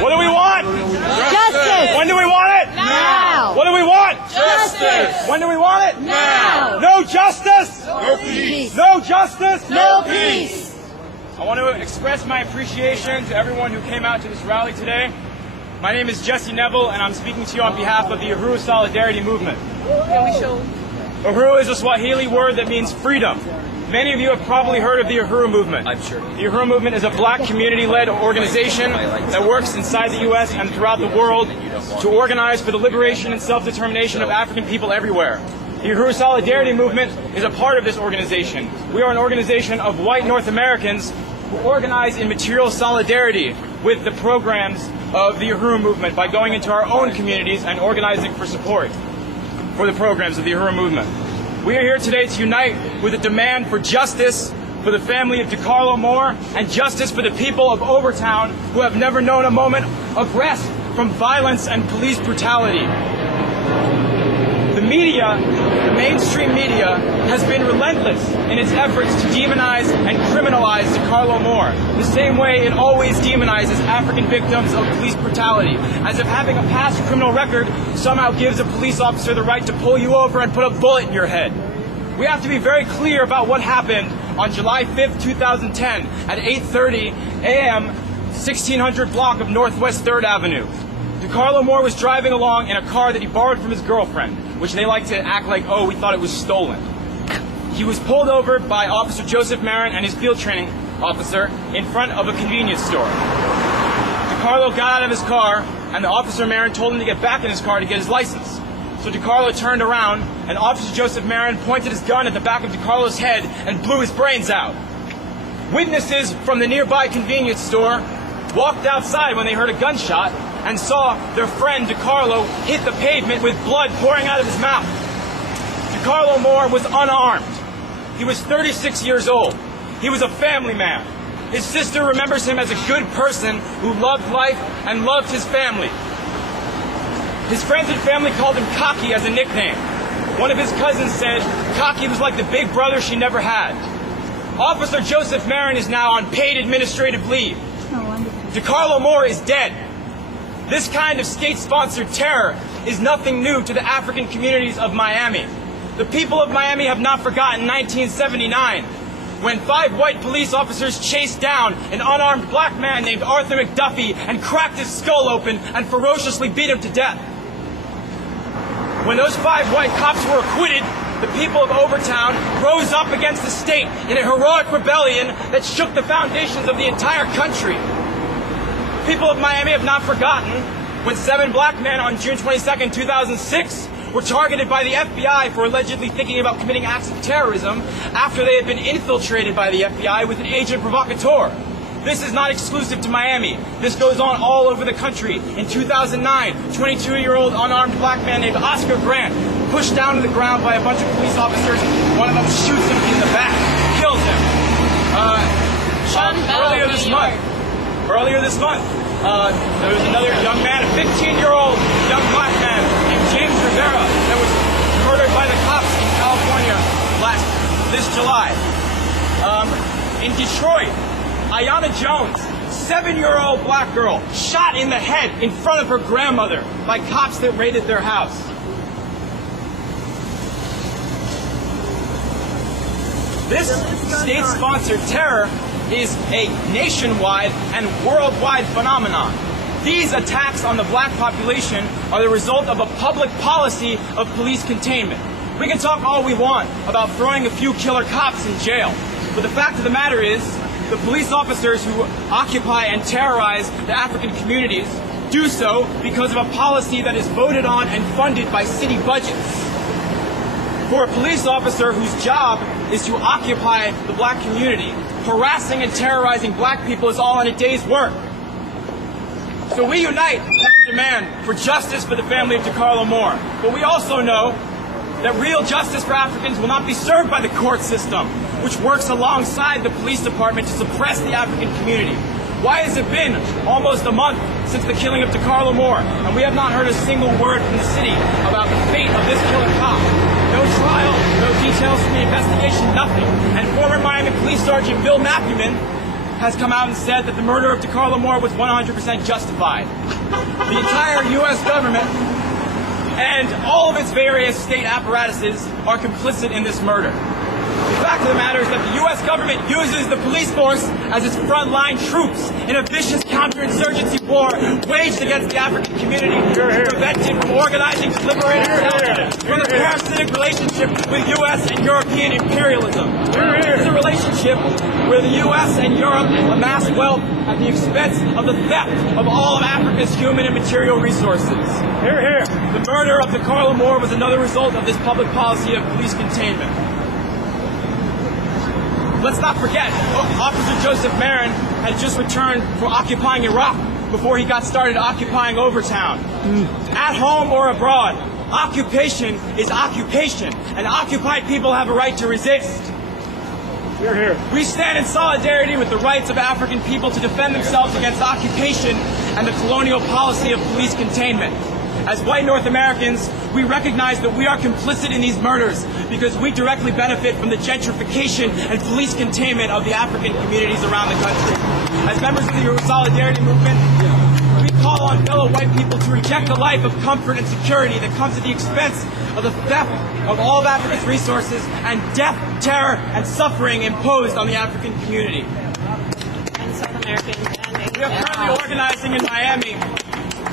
What do we want? Justice! When do we want it? Now! What do we want? Justice! When do we want it? Now! No justice! No peace! No justice! No peace! I want to express my appreciation to everyone who came out to this rally today. My name is Jesse Neville, and I'm speaking to you on behalf of the Uhuru Solidarity movement. Uhuru is a Swahili word that means freedom. Many of you have probably heard of the Uhuru movement. I'm sure. The Uhuru movement is a black community-led organization that works inside the U.S. and throughout the world to organize for the liberation and self-determination of African people everywhere. The Uhuru Solidarity movement is a part of this organization. We are an organization of white North Americans who organize in material solidarity with the programs of the Uhuru movement by going into our own communities and organizing for support for the programs of the Uhuru movement. We are here today to unite with a demand for justice for the family of Decarlos Moore and justice for the people of Overtown who have never known a moment of rest from violence and police brutality. The media, the mainstream media, has been relentless in its efforts to demonize and criminalize Decarlos Moore, the same way it always demonizes African victims of police brutality, as if having a past criminal record somehow gives a police officer the right to pull you over and put a bullet in your head. We have to be very clear about what happened on July 5th, 2010 at 8:30 a.m., 1600 block of Northwest 3rd Avenue. Decarlos Moore was driving along in a car that he borrowed from his girlfriend, which they like to act like, oh, we thought it was stolen. He was pulled over by Officer Joseph Marin and his field training officer in front of a convenience store. Decarlos got out of his car, and the Officer Marin told him to get back in his car to get his license. So Decarlos turned around, and Officer Joseph Marin pointed his gun at the back of Decarlos' head and blew his brains out. Witnesses from the nearby convenience store walked outside when they heard a gunshot and saw their friend Decarlos hit the pavement with blood pouring out of his mouth. Decarlos Moore was unarmed. He was 36 years old. He was a family man. His sister remembers him as a good person who loved life and loved his family. His friends and family called him Cocky as a nickname. One of his cousins said Cocky was like the big brother she never had. Officer Joseph Marin is now on paid administrative leave. Decarlos Moore is dead. This kind of state-sponsored terror is nothing new to the African communities of Miami. The people of Miami have not forgotten 1979, when 5 white police officers chased down an unarmed black man named Arthur McDuffie and cracked his skull open and ferociously beat him to death. When those 5 white cops were acquitted, the people of Overtown rose up against the state in a heroic rebellion that shook the foundations of the entire country. People of Miami have not forgotten when 7 black men on June 22nd, 2006 were targeted by the FBI for allegedly thinking about committing acts of terrorism after they had been infiltrated by the FBI with an agent provocateur. This is not exclusive to Miami. This goes on all over the country. In 2009, 22-year-old unarmed black man named Oscar Grant pushed down to the ground by a bunch of police officers. One of them shoots him in the back, kills him. Earlier this month, there was another young man, a 15-year-old young black man named James Rivera that was murdered by the cops in California this July. In Detroit, Ayanna Jones, 7-year-old black girl, shot in the head in front of her grandmother by cops that raided their house. This state-sponsored terror is a nationwide and worldwide phenomenon. These attacks on the black population are the result of a public policy of police containment. We can talk all we want about throwing a few killer cops in jail, but the fact of the matter is, the police officers who occupy and terrorize the African communities do so because of a policy that is voted on and funded by city budgets. For a police officer whose job is to occupy the black community, harassing and terrorizing black people is all in a day's work. So we unite in demand for justice for the family of Decarlos Moore. But we also know that real justice for Africans will not be served by the court system, which works alongside the police department to suppress the African community. Why has it been almost a month since the killing of Decarlos Moore, and we have not heard a single word from the city about the fate of this killer cop? No trial, no details from the investigation, nothing. And former Miami Police Sergeant Bill Matthewman has come out and said that the murder of Decarlos Moore was 100% justified. The entire U.S. government and all of its various state apparatuses are complicit in this murder. The fact of the matter is that the U.S. government uses the police force as its frontline troops in a vicious counterinsurgency war waged against the African community to prevent it from organizing to liberate itself from the parasitic relationship with U.S. and European imperialism. This is a relationship where the U.S. and Europe amass wealth at the expense of the theft of all of Africa's human and material resources. The murder of Decarlos Moore was another result of this public policy of police containment. Let's not forget, Officer Joseph Marin had just returned from occupying Iraq before he got started occupying Overtown. At home or abroad, occupation is occupation, and occupied people have a right to resist. We stand in solidarity with the rights of African people to defend themselves against occupation and the colonial policy of police containment. As white North Americans, we recognize that we are complicit in these murders because we directly benefit from the gentrification and police containment of the African communities around the country. As members of the Uhuru Solidarity movement, we call on fellow white people to reject a life of comfort and security that comes at the expense of the theft of all of Africa's resources and death, terror, and suffering imposed on the African community. And South Americans and we are currently organizing in Miami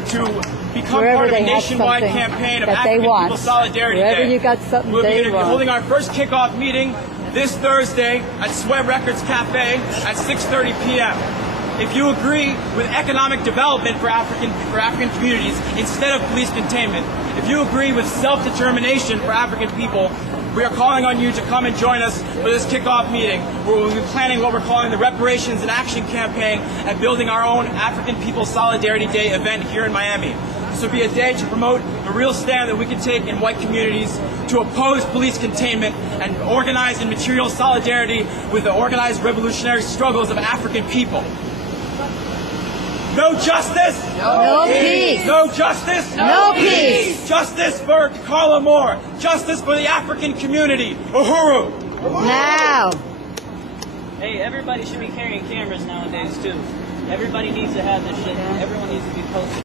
to become part of a nationwide campaign of African People Solidarity Day. We'll be holding our first kickoff meeting this Thursday at Sweat Records Cafe at 6:30 p.m. If you agree with economic development for African communities instead of police containment, if you agree with self-determination for African people, we are calling on you to come and join us for this kickoff meeting where we'll be planning what we're calling the Reparations in Action campaign and building our own African People Solidarity Day event here in Miami. This will be a day to promote the real stand that we can take in white communities to oppose police containment and organize in material solidarity with the organized revolutionary struggles of African people. No justice, No peace. no justice, No peace. Justice for Decarlos Moore. Justice for the African community. Uhuru. Now. Hey, everybody should be carrying cameras nowadays too. Everybody needs to have this shit. Everyone needs to be posting.